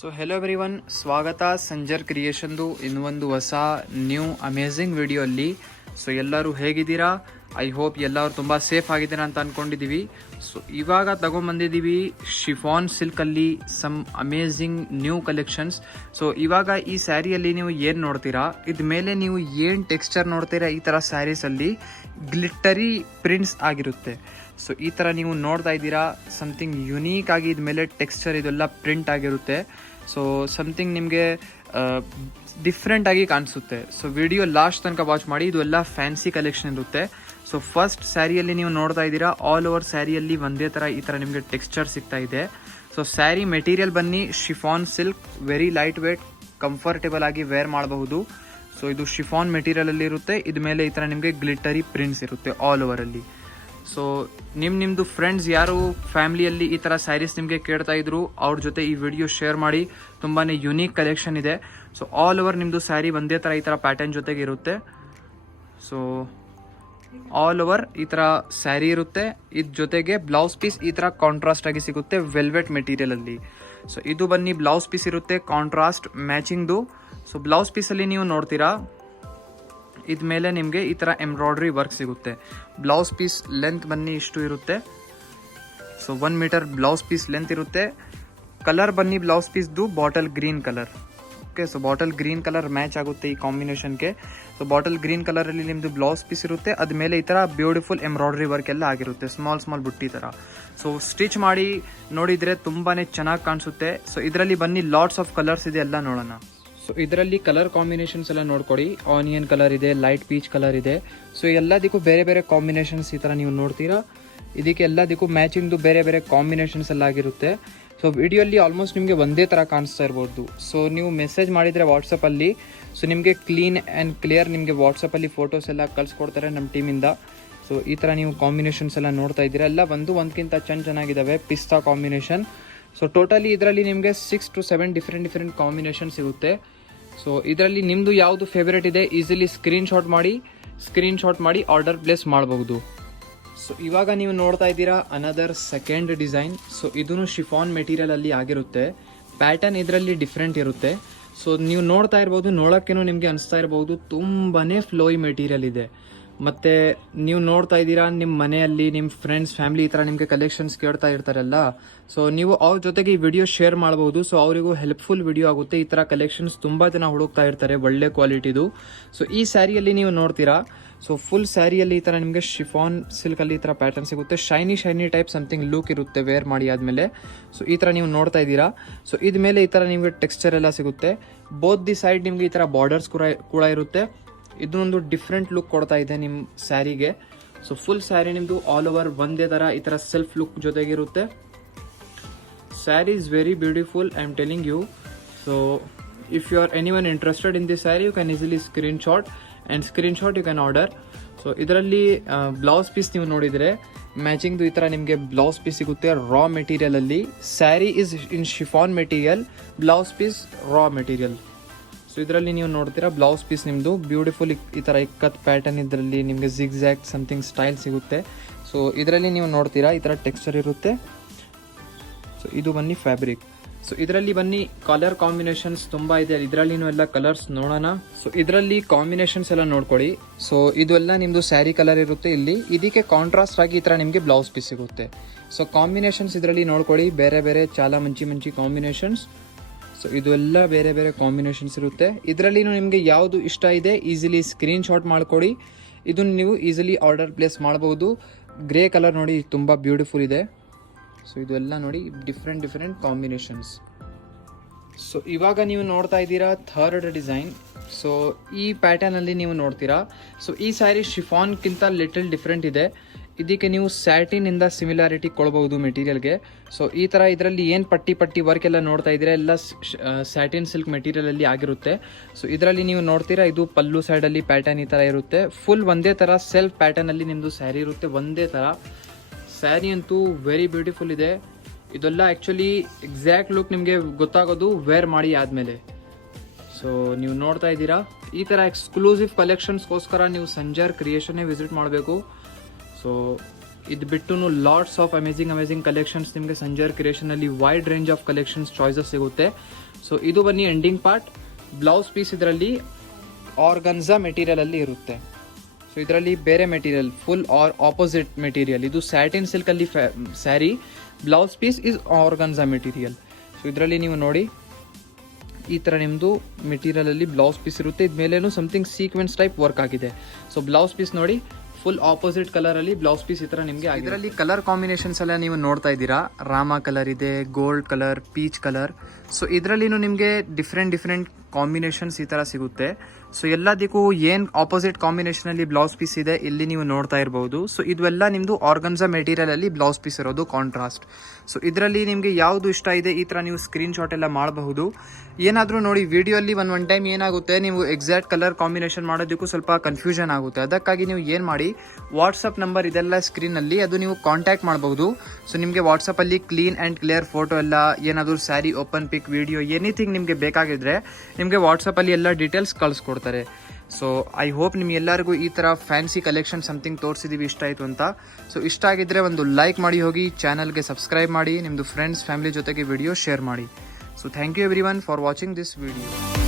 So hello everyone, ಸ್ವಾಗತ ಸಂಜರ್ ಕ್ರಿಯೇಷನ್ದು ಇನ್ನೊಂದು ಹೊಸ ನ್ಯೂ ಅಮೇಝಿಂಗ್ ವಿಡಿಯೋ ಅಲ್ಲಿ. ಸೊ ಎಲ್ಲರೂ ಹೇಗಿದ್ದೀರಾ? ಐ ಹೋಪ್ ಎಲ್ಲರೂ ತುಂಬ ಸೇಫ್ ಆಗಿದ್ದೀರಾ ಅಂತ ಅಂದ್ಕೊಂಡಿದ್ದೀವಿ. ಸೊ ಇವಾಗ ತಗೊಂಬಂದಿದ್ದೀವಿ ಶಿಫಾನ್ ಸಿಲ್ಕಲ್ಲಿ some amazing new collections. So ಇವಾಗ ಈ ಸ್ಯಾರಿಯಲ್ಲಿ ನೀವು ಏನು ನೋಡ್ತೀರಾ, ಇದ ಮೇಲೆ ನೀವು ಏನು ಟೆಕ್ಸ್ಚರ್ ನೋಡ್ತೀರಾ, ಈ ಥರ ಸ್ಯಾರೀಸಲ್ಲಿ ಗ್ಲಿಟರಿ ಪ್ರಿಂಟ್ಸ್ ಆಗಿರುತ್ತೆ. ಸೊ ಈ ಥರ ನೀವು ನೋಡ್ತಾ ಇದ್ದೀರಾ, ಸಮಥಿಂಗ್ ಯುನೀಕ್ ಆಗಿ ಇದ್ಮೇಲೆ ಟೆಕ್ಸ್ಚರ್ ಇದೆಲ್ಲ ಪ್ರಿಂಟ್ ಆಗಿರುತ್ತೆ. ಸೊ ಸಮಥಿಂಗ್ ನಿಮಗೆ ಡಿಫ್ರೆಂಟ್ ಆಗಿ ಕಾಣಿಸುತ್ತೆ. ಸೊ ವಿಡಿಯೋ ಲಾಸ್ಟ್ ತನಕ ವಾಚ್ ಮಾಡಿ, ಇದು ಎಲ್ಲ ಫ್ಯಾನ್ಸಿ ಕಲೆಕ್ಷನ್ ಇರುತ್ತೆ. ಸೊ ಫಸ್ಟ್ ಸ್ಯಾರಿಯಲ್ಲಿ ನೀವು ನೋಡ್ತಾ ಇದ್ದೀರಾ, ಆಲ್ ಓವರ್ ಸ್ಯಾರಿಯಲ್ಲಿ ಒಂದೇ ಥರ ಈ ಥರ ನಿಮಗೆ ಟೆಕ್ಸ್ಚರ್ ಸಿಗ್ತಾ ಇದೆ. ಸೊ ಸ್ಯಾರಿ ಮೆಟೀರಿಯಲ್ ಬನ್ನಿ chiffon silk, very light weight, comfortable ಆಗಿ ವೇರ್ ಮಾಡಬಹುದು. ಸೊ ಇದು ಶಿಫಾನ್ ಮೆಟೀರಿಯಲಲ್ಲಿ ಇರುತ್ತೆ. ಇದ ಮೇಲೆ ಈ ಥರ ನಿಮಗೆ ಗ್ಲಿಟರಿ ಪ್ರಿಂಟ್ಸ್ ಇರುತ್ತೆ ಆಲ್ ಓವರಲ್ಲಿ. ಸೊ ನಿಮ್ಮದು ಫ್ರೆಂಡ್ಸ್ ಯಾರು ಫ್ಯಾಮಿಲಿಯಲ್ಲಿ ಈ ಥರ ಸ್ಯಾರೀಸ್ ನಿಮಗೆ ಕೇಳ್ತಾ ಇದ್ರು, ಅವ್ರ ಜೊತೆ ಈ ವಿಡಿಯೋ ಶೇರ್ ಮಾಡಿ. ತುಂಬಾ ಯುನೀಕ್ ಕಲೆಕ್ಷನ್ ಇದೆ. ಸೊ ಆಲ್ ಓವರ್ ನಿಮ್ಮದು ಸ್ಯಾರಿ ಒಂದೇ ಥರ ಈ ಥರ ಪ್ಯಾಟರ್ನ್ ಜೊತೆಗೆ ಇರುತ್ತೆ. ಸೊ ಆಲ್ ಓವರ್ ಈ ಥರ ಸ್ಯಾರಿ ಇರುತ್ತೆ. ಇದ್ರ ಜೊತೆಗೆ ಬ್ಲೌಸ್ ಪೀಸ್ ಈ ಥರ ಕಾಂಟ್ರಾಸ್ಟ್ ಆಗಿ ಸಿಗುತ್ತೆ ವೆಲ್ವೆಟ್ ಮೆಟೀರಿಯಲಲ್ಲಿ. ಸೊ ಇದು ಬನ್ನಿ ಬ್ಲೌಸ್ ಪೀಸ್ ಇರುತ್ತೆ ಕಾಂಟ್ರಾಸ್ಟ್ ಮ್ಯಾಚಿಂಗ್ದು. ಸೊ ಬ್ಲೌಸ್ ಪೀಸಲ್ಲಿ ನೀವು ನೋಡ್ತೀರಾ, ಇದ ಮೇಲೆ ನಿಮಗೆ ಈ ಥರ ಎಂಬ್ರಾಯ್ಡ್ರಿ ವರ್ಕ್ ಸಿಗುತ್ತೆ. ಬ್ಲೌಸ್ ಪೀಸ್ ಲೆಂತ್ ಬನ್ನಿ ಇಷ್ಟು ಇರುತ್ತೆ. So 1 metre blouse piece length ಇರುತ್ತೆ. ಕಲರ್ ಬನ್ನಿ ಬ್ಲೌಸ್ ಪೀಸ್ದು bottle green colour. Okay, so bottle green colour match ಆಗುತ್ತೆ ಈ ಕಾಂಬಿನೇಷನ್ಗೆ. ಸೊ ಬಾಟಲ್ ಗ್ರೀನ್ ಕಲರಲ್ಲಿ ನಿಮ್ಮದು ಬ್ಲೌಸ್ ಪೀಸ್ ಇರುತ್ತೆ. ಅದ್ಮೇಲೆ ಈ ಥರ ಬ್ಯೂಟಿಫುಲ್ ಎಂಬ್ರಾಯ್ಡ್ರಿ ವರ್ಕ್ ಎಲ್ಲ ಆಗಿರುತ್ತೆ, ಸ್ಮಾಲ್ ಸ್ಮಾಲ್ ಬುಟ್ಟಿ ಥರ. ಸೊ ಸ್ಟಿಚ್ ಮಾಡಿ ನೋಡಿದರೆ ತುಂಬಾ ಚೆನ್ನಾಗಿ ಕಾಣಿಸುತ್ತೆ. ಸೊ ಇದರಲ್ಲಿ ಬನ್ನಿ ಲಾಟ್ಸ್ ಆಫ್ ಕಲರ್ಸ್ ಇದೆ, ಎಲ್ಲ ನೋಡೋಣ. ಸೊ ಇದರಲ್ಲಿ ಕಲರ್ ಕಾಂಬಿನೇಷನ್ಸ್ ಎಲ್ಲ ನೋಡ್ಕೊಡಿ. ಆನಿಯನ್ ಕಲರ್ ಇದೆ, ಲೈಟ್ ಪೀಚ್ ಕಲರ್ ಇದೆ. ಸೊ ಎಲ್ಲದಕ್ಕೂ ಬೇರೆ ಬೇರೆ ಕಾಂಬಿನೇಷನ್ಸ್ ಈ ಥರ ನೀವು ನೋಡ್ತೀರಾ. ಇದಕ್ಕೆ ಎಲ್ಲದಕ್ಕೂ ಮ್ಯಾಚಿಂಗ್ದು ಬೇರೆ ಬೇರೆ ಕಾಂಬಿನೇಷನ್ಸ್ ಎಲ್ಲ ಆಗಿರುತ್ತೆ. ಸೊ ವಿಡಿಯೋಲ್ಲಿ ಆಲ್ಮೋಸ್ಟ್ ನಿಮಗೆ ಒಂದೇ ಥರ ಕಾಣಿಸ್ತಾ ಇರ್ಬೋದು. ಸೊ ನೀವು ಮೆಸೇಜ್ ಮಾಡಿದರೆ ವಾಟ್ಸಪ್ಪಲ್ಲಿ, ಸೊ ನಿಮಗೆ ಕ್ಲೀನ್ ಆ್ಯಂಡ್ ಕ್ಲಿಯರ್ ನಿಮಗೆ ವಾಟ್ಸಪ್ಪಲ್ಲಿ ಫೋಟೋಸ್ ಎಲ್ಲ ಕಳಿಸ್ಕೊಡ್ತಾರೆ ನಮ್ಮ ಟೀಮಿಂದ. ಸೊ ಈ ಥರ ನೀವು ಕಾಂಬಿನೇಷನ್ಸ್ ಎಲ್ಲ ನೋಡ್ತಾ ಇದ್ದೀರಾ, ಎಲ್ಲ ಒಂದಕ್ಕಿಂತ ಚೆನ್ನಾಗಿದ್ದಾವೆ. ಪಿಸ್ತಾ ಕಾಂಬಿನೇಷನ್. ಸೊ ಟೋಟಲಿ ಇದರಲ್ಲಿ ನಿಮಗೆ 6 to 7 ಡಿಫ್ರೆಂಟ್ ಕಾಂಬಿನೇಷನ್ ಸಿಗುತ್ತೆ. ಸೊ ಇದರಲ್ಲಿ ನಿಮ್ಮದು ಯಾವುದು ಫೇವ್ರೇಟ್ ಇದೆ, ಈಸಿಲಿ ಸ್ಕ್ರೀನ್ಶಾಟ್ ಮಾಡಿ ಆರ್ಡರ್ ಪ್ಲೇಸ್ ಮಾಡಬಹುದು. ಸೊ ಇವಾಗ ನೀವು ನೋಡ್ತಾ ಇದ್ದೀರಾ ಅನದರ್ ಸೆಕೆಂಡ್ ಡಿಸೈನ್. ಸೊ ಇದೂ ಶಿಫಾನ್ ಮೆಟೀರಿಯಲಲ್ಲಿ ಆಗಿರುತ್ತೆ. ಪ್ಯಾಟರ್ನ್ ಇದರಲ್ಲಿ ಡಿಫ್ರೆಂಟ್ ಇರುತ್ತೆ. ಸೊ ನೀವು ನೋಡ್ತಾ ಇರ್ಬೋದು, ನೋಡೋಕ್ಕೇನೋ ನಿಮಗೆ ಅನಿಸ್ತಾ ಇರ್ಬೋದು ತುಂಬಾ ಫ್ಲೋಯಿ ಮೆಟೀರಿಯಲ್ ಇದೆ. ಮತ್ತು ನೀವು ನೋಡ್ತಾ ಇದ್ದೀರಾ ನಿಮ್ಮ ಮನೆಯಲ್ಲಿ ನಿಮ್ಮ ಫ್ರೆಂಡ್ಸ್ ಫ್ಯಾಮಿಲಿ ಈ ಥರ ನಿಮಗೆ ಕಲೆಕ್ಷನ್ಸ್ ಕೇಳ್ತಾ ಇರ್ತಾರಲ್ಲ, ಸೊ ನೀವು ಅವ್ರ ಜೊತೆಗೆ ಈ ವಿಡಿಯೋ ಶೇರ್ ಮಾಡ್ಬೋದು. ಸೊ ಅವರಿಗೂ ಹೆಲ್ಪ್ಫುಲ್ ವಿಡಿಯೋ ಆಗುತ್ತೆ. ಈ ಥರ ಕಲೆಕ್ಷನ್ಸ್ ತುಂಬ ಜನ ಹುಡುಕ್ತಾ ಇರ್ತಾರೆ ಒಳ್ಳೆ ಕ್ವಾಲಿಟಿದು. ಸೊ ಈ ಸ್ಯಾರಿಯಲ್ಲಿ ನೀವು ನೋಡ್ತೀರಾ, ಸೊ ಫುಲ್ ಸ್ಯಾರಿಯಲ್ಲಿ ಈ ಥರ ನಿಮಗೆ ಶಿಫಾನ್ ಸಿಲ್ಕಲ್ಲಿ ಈ ಥರ ಪ್ಯಾಟರ್ನ್ ಸಿಗುತ್ತೆ. ಶೈನಿ ಟೈಪ್ ಸಮಥಿಂಗ್ ಲುಕ್ ಇರುತ್ತೆ ವೇರ್ ಮಾಡಿ ಆದಮೇಲೆ. ಸೊ ಈ ಥರ ನೀವು ನೋಡ್ತಾ ಇದ್ದೀರಾ. ಸೊ ಇದ ಮೇಲೆ ಈ ಥರ ನಿಮಗೆ ಟೆಕ್ಸ್ಚರ್ ಎಲ್ಲ ಸಿಗುತ್ತೆ. ಬೋತ್ ದಿ ಸೈಡ್ ನಿಮಗೆ ಈ ಥರ ಬಾರ್ಡರ್ಸ್ ಕೂಡ ಇರುತ್ತೆ. ಇದೊಂದು ಡಿಫ್ರೆಂಟ್ ಲುಕ್ ಕೊಡ್ತಾ ಇದೆ ನಿಮ್ಮ ಸ್ಯಾರಿಗೆ. ಸೊ ಫುಲ್ ಸ್ಯಾರಿ ನಿಮ್ಮದು ಆಲ್ ಓವರ್ ಒಂದೇ ಥರ ಈ ಥರ ಸೆಲ್ಫ್ ಲುಕ್ ಜೊತೆಗಿರುತ್ತೆ. Saree is very beautiful, I am telling you. So if you are anyone interested in this saree, you can easily screenshot you can order. So ಇದರಲ್ಲಿ blouse piece ನೀವು ನೋಡಿದರೆ ಮ್ಯಾಚಿಂಗ್ದು ಈ ಥರ ನಿಮಗೆ ಬ್ಲೌಸ್ ಪೀಸ್ ಸಿಗುತ್ತೆ raw ಮೆಟೀರಿಯಲಲ್ಲಿ. Saree is in chiffon material, blouse piece raw material. So ಇದರಲ್ಲಿ ನೀವು ನೋಡ್ತೀರಾ ಬ್ಲೌಸ್ ಪೀಸ್ ನಿಮ್ಮದು ಬ್ಯೂಟಿಫುಲ್ ಈ ಥರ ಇಕ್ಕತ್ ಪ್ಯಾಟರ್ನ್, ಇದರಲ್ಲಿ ನಿಮಗೆ ಜಿಗ್ಜ್ಯಾಕ್ಟ್ ಸಮಥಿಂಗ್ ಸ್ಟೈಲ್ ಸಿಗುತ್ತೆ. ಸೊ ಇದರಲ್ಲಿ ನೀವು ನೋಡ್ತೀರಾ ಈ ಥರ ಟೆಕ್ಸ್ಚರ್ ಇರುತ್ತೆ. ಸೊ ಇದು ಬನ್ನಿ ಫ್ಯಾಬ್ರಿಕ್. ಸೊ ಇದರಲ್ಲಿ ಬನ್ನಿ ಕಲರ್ ಕಾಂಬಿನೇಷನ್ಸ್ ತುಂಬ ಇದೆ, ಇದರಲ್ಲಿ ಎಲ್ಲ ಕಲರ್ಸ್ ನೋಡೋಣ. ಸೊ ಇದರಲ್ಲಿ ಕಾಂಬಿನೇಷನ್ಸ್ ಎಲ್ಲ ನೋಡ್ಕೊಳ್ಳಿ. ಸೊ ಇದು ಎಲ್ಲ ನಿಮ್ಮದು ಸ್ಯಾರಿ ಕಲರ್ ಇರುತ್ತೆ ಇಲ್ಲಿ. ಇದಕ್ಕೆ ಕಾಂಟ್ರಾಸ್ಟ್ ಆಗಿ ಈ ಥರ ನಿಮಗೆ ಬ್ಲೌಸ್ ಪೀಸ್ ಸಿಗುತ್ತೆ. ಸೊ ಕಾಂಬಿನೇಷನ್ಸ್ ಇದರಲ್ಲಿ ನೋಡ್ಕೊಳ್ಳಿ, ಬೇರೆ ಬೇರೆ ಚಾಲ ಮಂಚಿ ಕಾಂಬಿನೇಷನ್ಸ್. ಸೊ ಇದು ಎಲ್ಲ ಬೇರೆ ಬೇರೆ ಕಾಂಬಿನೇಷನ್ಸ್ ಇರುತ್ತೆ. ಇದರಲ್ಲಿ ನಿಮಗೆ ಯಾವುದು ಇಷ್ಟ ಇದೆ ಈಸಿಲಿ ಸ್ಕ್ರೀನ್ಶಾಟ್ ಮಾಡ್ಕೊಡಿ. ಇದನ್ನು ನೀವು ಈಸಿಲಿ ಆರ್ಡರ್ ಪ್ಲೇಸ್ ಮಾಡಬಹುದು. ಗ್ರೇ ಕಲರ್ ನೋಡಿ ತುಂಬ ಬ್ಯೂಟಿಫುಲ್ ಇದೆ. ಸೊ ಇದು ಎಲ್ಲ ನೋಡಿ ಡಿಫ್ರೆಂಟ್ ಕಾಂಬಿನೇಷನ್ಸ್. ಸೊ ಇವಾಗ ನೀವು ನೋಡ್ತಾ ಇದ್ದೀರಾ ಥರ್ಡ್ ಡಿಸೈನ್. ಸೊ ಈ ಪ್ಯಾಟರ್ನಲ್ಲಿ ನೀವು ನೋಡ್ತೀರಾ. ಸೊ ಈ ಸ್ಯಾರಿ ಶಿಫಾನ್ಗಿಂತ ಲಿಟಲ್ ಡಿಫ್ರೆಂಟ್ ಇದೆ. ಇದಕ್ಕೆ ನೀವು ಸ್ಯಾಟಿನಿಂದ ಸಿಮಿಲಾರಿಟಿ ಕೊಡ್ಬೋದು ಮೆಟೀರಿಯಲ್ಗೆ. ಸೊ ಈ ಥರ ಇದರಲ್ಲಿ ಏನು ಪಟ್ಟಿ ವರ್ಕ್ ಎಲ್ಲ ನೋಡ್ತಾ ಇದ್ದೀರಾ, ಎಲ್ಲ ಸ್ಯಾಟಿನ್ ಸಿಲ್ಕ್ ಮೆಟೀರಿಯಲಲ್ಲಿ ಆಗಿರುತ್ತೆ. ಸೊ ಇದರಲ್ಲಿ ನೀವು ನೋಡ್ತೀರಾ, ಇದು ಪಲ್ಲು ಸೈಡಲ್ಲಿ ಪ್ಯಾಟರ್ನ್ ಈ ಥರ ಇರುತ್ತೆ. ಫುಲ್ ಒಂದೇ ಥರ ಸೆಲ್ಫ್ ಪ್ಯಾಟರ್ನಲ್ಲಿ ನಿಮ್ಮದು ಸ್ಯಾರಿ ಇರುತ್ತೆ, ಒಂದೇ ಥರ. ಸ್ಯಾರಿ ಅಂತೂ ವೆರಿ ಬ್ಯೂಟಿಫುಲ್ ಇದೆ. ಇದೆಲ್ಲ ಆ್ಯಕ್ಚುಲಿ ಎಕ್ಸಾಕ್ಟ್ ಲುಕ್ ನಿಮಗೆ ಗೊತ್ತಾಗೋದು ವೇರ್ ಮಾಡಿ ಆದಮೇಲೆ. ಸೊ ನೀವು ನೋಡ್ತಾ ಇದ್ದೀರಾ, ಈ ಥರ ಎಕ್ಸ್ಕ್ಲೂಸಿವ್ ಕಲೆಕ್ಷನ್ಸ್ಗೋಸ್ಕರ ನೀವು ಸಂಜರ್ ಕ್ರಿಯೇಷನ್ನೇ ವಿಸಿಟ್ ಮಾಡಬೇಕು. ಸೊ ಇದು ಬಿಟ್ಟು ಲಾಟ್ಸ್ ಆಫ್ ಅಮೇಜಿಂಗ್ ಕಲೆಕ್ಷನ್ಸ್ ನಿಮಗೆ ಸಂಜರ್ ಕ್ರಿಯೇಷನಲ್ಲಿ wide range of collections choices ಸಿಗುತ್ತೆ. ಸೊ ಇದು ಬನ್ನಿ ಎಂಡಿಂಗ್ ಪಾರ್ಟ್. ಬ್ಲೌಸ್ ಪೀಸ್ ಇದರಲ್ಲಿ ಆರ್ಗನ್ಸಾ ಮೆಟೀರಿಯಲ್ ಅಲ್ಲಿ ಇರುತ್ತೆ. ಸೊ ಇದರಲ್ಲಿ ಬೇರೆ ಮೆಟೀರಿಯಲ್ ಫುಲ್ ಆಪೋಸಿಟ್ ಮೆಟೀರಿಯಲ್. ಇದು ಸ್ಯಾಟಿನ್ ಸಿಲ್ಕ್ ಅಲ್ಲಿ saree, blouse piece is organza material. So ಇದರಲ್ಲಿ ನೀವು ನೋಡಿ ಈ ಥರ ನಿಮ್ಮದು ಮೆಟೀರಿಯಲಲ್ಲಿ ಬ್ಲೌಸ್ ಪೀಸ್ ಇರುತ್ತೆ. ಇದ್ಮೇಲೇನು ಸಮಥಿಂಗ್ ಸೀಕ್ವೆನ್ಸ್ ಟೈಪ್ ವರ್ಕ್ ಆಗಿದೆ. ಸೊ ಬ್ಲೌಸ್ ಪೀಸ್ ನೋಡಿ ಫುಲ್ ಆಪೋಸಿಟ್ ಕಲರಲ್ಲಿ ಬ್ಲೌಸ್ ಪೀಸ್ ಈ ಥರ ನಿಮಗೆ. ಇದರಲ್ಲಿ ಕಲರ್ ಕಾಂಬಿನೇಷನ್ಸ್ ಎಲ್ಲ ನೀವು ನೋಡ್ತಾ ಇದ್ದೀರಾ. ರಾಮ ಕಲರ್ ಇದೆ, gold colour, peach colour. So ಇದರಲ್ಲಿನೂ ನಿಮಗೆ ಡಿಫ್ರೆಂಟ್ ಕಾಂಬಿನೇಷನ್ಸ್ ಈ ಥರ ಸಿಗುತ್ತೆ. ಸೊ ಎಲ್ಲದಕ್ಕೂ ಏನು ಆಪೋಸಿಟ್ ಕಾಂಬಿನೇಷನಲ್ಲಿ ಬ್ಲೌಸ್ ಪೀಸ್ ಇದೆ ಇಲ್ಲಿ ನೀವು ನೋಡ್ತಾ ಇರ್ಬೋದು. ಸೊ ಇದೆಲ್ಲ ನಿಮ್ಮದು ಆರ್ಗನ್ಸಾ ಮೆಟೀರಿಯಲಲ್ಲಿ ಬ್ಲೌಸ್ ಪೀಸ್ ಇರೋದು ಕಾಂಟ್ರಾಸ್ಟ್. ಸೊ ಇದರಲ್ಲಿ ನಿಮಗೆ ಯಾವುದು ಇಷ್ಟ ಇದೆ ಈ ಥರ ನೀವು ಸ್ಕ್ರೀನ್ ಶಾಟ್ ಎಲ್ಲ ಮಾಡಬಹುದು. ಏನಾದರೂ ನೋಡಿ ವಿಡಿಯೋಲ್ಲಿ ಒನ್ ಟೈಮ್ ಏನಾಗುತ್ತೆ, ನೀವು ಎಕ್ಸಾಕ್ಟ್ ಕಲರ್ ಕಾಂಬಿನೇಷನ್ ಮಾಡೋದಕ್ಕೂ ಸ್ವಲ್ಪ ಕನ್ಫ್ಯೂಷನ್ ಆಗುತ್ತೆ. ಅದಕ್ಕಾಗಿ ನೀವು ಏನು ಮಾಡಿ, ವಾಟ್ಸಪ್ ನಂಬರ್ ಇದೆಲ್ಲ ಸ್ಕ್ರೀನಲ್ಲಿ, ಅದು ನೀವು ಕಾಂಟ್ಯಾಕ್ಟ್ ಮಾಡಬಹುದು. ಸೊ ನಿಮಗೆ ವಾಟ್ಸಪ್ಪಲ್ಲಿ ಕ್ಲೀನ್ ಆ್ಯಂಡ್ ಕ್ಲಿಯರ್ ಫೋಟೋ ಎಲ್ಲ, ಏನಾದರೂ ಸ್ಯಾರಿ ಓಪನ್ ಪಿಕ್, ವಿಡಿಯೋ, ಎನಿಥಿಂಗ್ ನಿಮಗೆ ಬೇಕಾಗಿದ್ರೆ ನಿಮಗೆ ವಾಟ್ಸಪ್ಪಲ್ಲಿ ಎಲ್ಲ ಡೀಟೇಲ್ಸ್ ಕಳಿಸ್ಕೊಡ್ತಾರೆ. ಸೊ ಐ ಹೋಪ್ ನಿಮ್ಗೆಲ್ಲರಿಗೂ ಈ ಥರ ಫ್ಯಾನ್ಸಿ ಕಲೆಕ್ಷನ್ ಸಮಥಿಂಗ್ ತೋರಿಸಿದ್ದೀವಿ ಇಷ್ಟ ಆಯಿತು ಅಂತ. ಸೊ ಇಷ್ಟ ಆಗಿದ್ದರೆ ಒಂದು ಲೈಕ್ ಮಾಡಿ ಹೋಗಿ, ಚಾನಲ್ಗೆ ಸಬ್ಸ್ಕ್ರೈಬ್ ಮಾಡಿ, ನಿಮ್ಮದು ಫ್ರೆಂಡ್ಸ್ ಫ್ಯಾಮಿಲಿ ಜೊತೆಗೆ ವಿಡಿಯೋ ಶೇರ್ ಮಾಡಿ. So thank you everyone for watching this video.